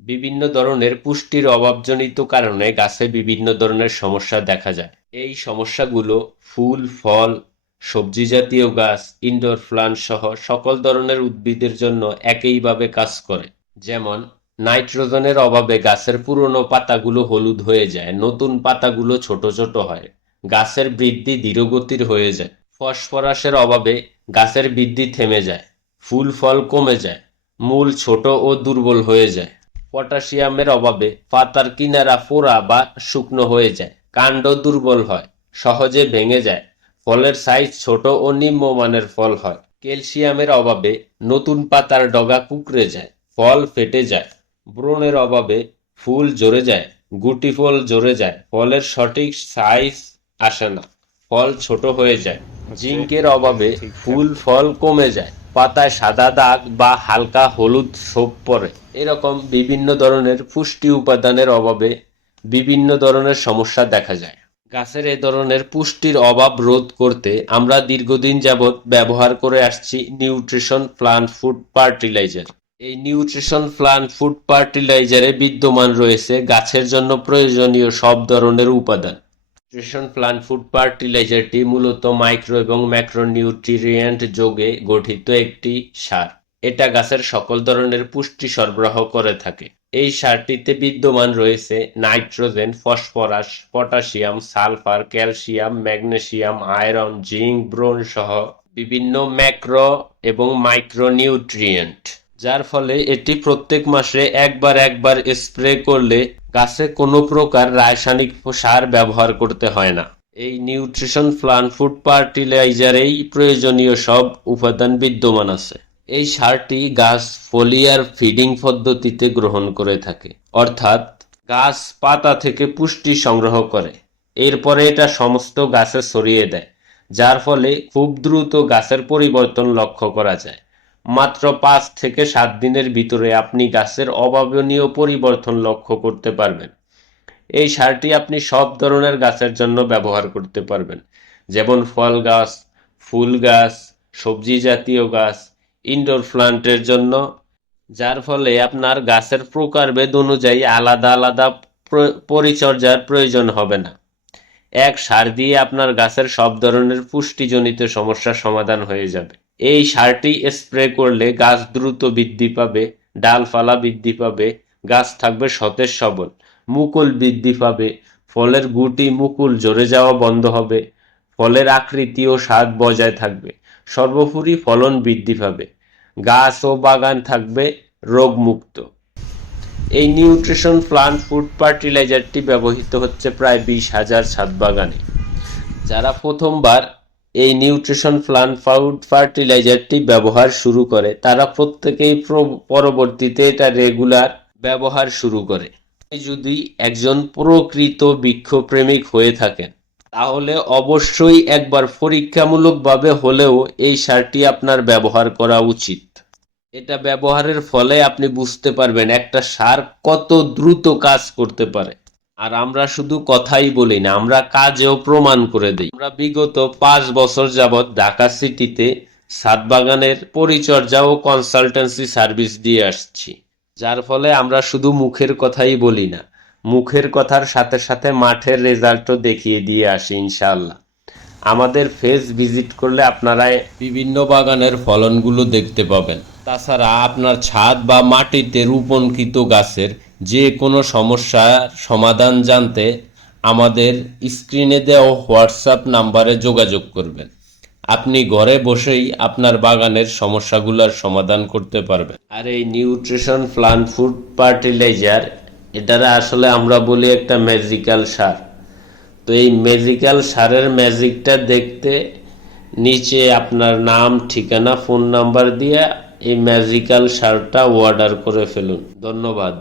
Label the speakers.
Speaker 1: বিভিন্ন ধরনের পুষ্টির অভাবজনিত কারণে গাছে বিভিন্ন ধরনের সমস্যা দেখা যায়। এই সমস্যাগুলো ফুল, ফল, সবজি জাতীয় গাছ ইনডোর প্লান্ট সহ সকল ধরনের উদ্ভিদের জন্য একইভাবে কাজ করে। যেমন, নাইট্রোজেনের অভাবে গাছের পুরনো পাতাগুলো হলুদ হয়ে যায়, নতুন পাতাগুলো ছোট ছোট হয়, গাছের বৃদ্ধি ধীরগতির হয়ে যায়। ফসফরাসের অভাবে গাছের বৃদ্ধি থেমে যায়, ফুল, ফল কমে যায়, মূল ছোট ও দুর্বল হয়ে যায়। পটাশিয়ামের অভাবে পাতার কিনারা পোড়া বা শুকনো হয়ে যায় কাণ্ড দুর্বল হয় সহজে ভেঙে যায় ফলের সাইজ ছোট ও নিম্নমানের ফল হয়। ক্যালসিয়ামের অভাবে নতুন পাতার ডগা কুকড়ে যায় ফল ফেটে যায় ব্রণের অভাবে ফুল ঝরে যায় গুটি ফল ঝরে যায় ফলের সঠিক সাইজ আসে না ফল ছোট হয়ে যায়। জিঙ্কের অভাবে ফুল ফল কমে যায় পাতায় সাদা দাগ বা হালকা হলুদ ছোপ পড়ে। এরকম বিভিন্ন ধরনের পুষ্টি উপাদানের অভাবে বিভিন্ন ধরনের সমস্যা দেখা যায়। গাছের এ ধরনের পুষ্টির অভাব রোধ করতে আমরা দীর্ঘদিন যাবৎ ব্যবহার করে আসছি নিউট্রিশন প্লান্ট ফুড ফার্টিলাইজার। এই নিউট্রিশন প্লান্ট ফুড ফার্টিলাইজারে বিদ্যমান রয়েছে গাছের জন্য প্রয়োজনীয় সব ধরনের উপাদান। নিউট্রিশন প্লান্ট ফুড ফার্টিলাইজারটি মূলত মাইক্রো এবং ম্যাক্রো নিউট্রিয়েন্ট যোগে গঠিত একটি সার। এটা গাছের সকল ধরনের পুষ্টি সরবরাহ করে থাকে। এই সারটিতে বিদ্যমান রয়েছে nitrogen, phosphorus, potassium, sulphur, calcium, magnesium, iron, zinc boron সহ বিভিন্ন ম্যাক্রো এবং মাইক্রো নিউট্রিয়েন্ট যার ফলে এটি প্রত্যেক মাসে একবার একবার স্প্রে করলে গাছে কোনো প্রকার রাসায়নিক সার ব্যবহার করতে হয় না। এই নিউট্রিশন প্লান্ট ফুড ফার্টিলাইজারেই প্রয়োজনীয় সব উপাদান বিদ্যমান আছে। এই সারটি গাছ ফলিয়ার ফিডিং পদ্ধতিতে গ্রহণ করে থাকে, অর্থাৎ গাছ পাতা থেকে পুষ্টি সংগ্রহ করে। এরপরে এটা সমস্ত গাছে ছড়িয়ে দেয়, যার ফলে খুব দ্রুত গাছের পরিবর্তন লক্ষ্য করা যায়। মাত্র পাঁচ থেকে সাত দিনের ভিতরে আপনি গাছের অভাবনীয় পরিবর্তন লক্ষ্য করতে পারবেন। এই সারটি আপনি সব ধরনের গাছের জন্য ব্যবহার করতে পারবেন। যেমন ফল গাছ, ফুল গাছ, সবজি জাতীয় গাছ ইনডোর প্লান্টের জন্য, যার ফলে আপনার গাছের প্রকারভেদ অনুযায়ী আলাদা আলাদা প্র- পরিচর্যার প্রয়োজন হবে না। এক সার দিয়ে আপনার গাছের সব ধরনের পুষ্টিজনিত সমস্যার সমাধান হয়ে যাবে। এই সারটি স্প্রে করলে গাছ দ্রুত বৃদ্ধি পাবে, ডালপালা বৃদ্ধি পাবে, গাছ থাকবে সতেজ সবল, মুকুল বৃদ্ধি পাবে, ফলের গুটি মুকুল ঝরে যাওয়া বন্ধ হবে, ফলের আকৃতি ও স্বাদ বজায় থাকবে, সর্বোপরি ফলন বৃদ্ধি পাবে, গাছ ও বাগান থাকবে রোগমুক্ত। এই নিউট্রিশন প্লান্ট ফুড ফার্টিলাইজারটি ব্যবহৃত হচ্ছে প্রায় বিশ হাজার ছাদ বাগানে। যারা প্রথমবার এই নিউট্রিশন প্লান্ট ফুড ফার্টিলাইজারটি ব্যবহার শুরু করে। তারা প্রত্যেকেই প্র- পরবর্তীতে এটা রেগুলার ব্যবহার শুরু করে। যদি একজন প্রকৃত বৃক্ষপ্রেমিক হয়ে থাকেন, তাহলে অবশ্যই একবার পরীক্ষামূলকভাবে হলেও এই সারটি আপনার ব্যবহার করা উচিত। এটা ব্যবহারের ফলে আপনি বুঝতে পারবেন একটা সার কত দ্রুত কাজ করতে পারে। আর আমরা শুধু কথাই বলি না, আমরা কাজেও প্রমাণ করে দিই। আমরা বিগত পাঁচ বছর যাবৎ ঢাকা সিটিতে ছাদ বাগানের পরিচর্যা ও কনসালটেন্সি সার্ভিস দিয়ে আসছি। যার ফলে আমরা শুধু মুখের কথাই বলি না, মুখের কথার সাথে সাথে মাঠের রেজাল্টও দেখিয়ে দিয়ে আসি ইনশাআল্লাহ। আমাদের ফেস ভিজিট করলে আপনারা বিভিন্ন বাগানের ফলনগুলো দেখতে পাবেন। তাছাড়া আপনার ছাদ বা মাটিতে রোপণকৃত গাছের যে কোনো সমস্যার সমাধান জানতে আমাদের স্ক্রিনে দেওয়া হোয়াটসঅ্যাপ নাম্বারে যোগাযোগ করবেন। আপনি ঘরে বসেই আপনার বাগানের সমস্যাগুলোর সমাধান করতে পারবেন। আর এই নিউট্রিশন প্লান্ট ফুড ফার্টিলাইজার, এটারে আসলে আমরা বলি একটা ম্যাজিক্যাল সার। তো এই ম্যাজিক্যাল সারের ম্যাজিকটা দেখতে নিচে আপনার নাম, ঠিকানা, ফোন নাম্বার দিয়ে এই ম্যাজিক্যাল সারটা অর্ডার করে ফেলুন। ধন্যবাদ।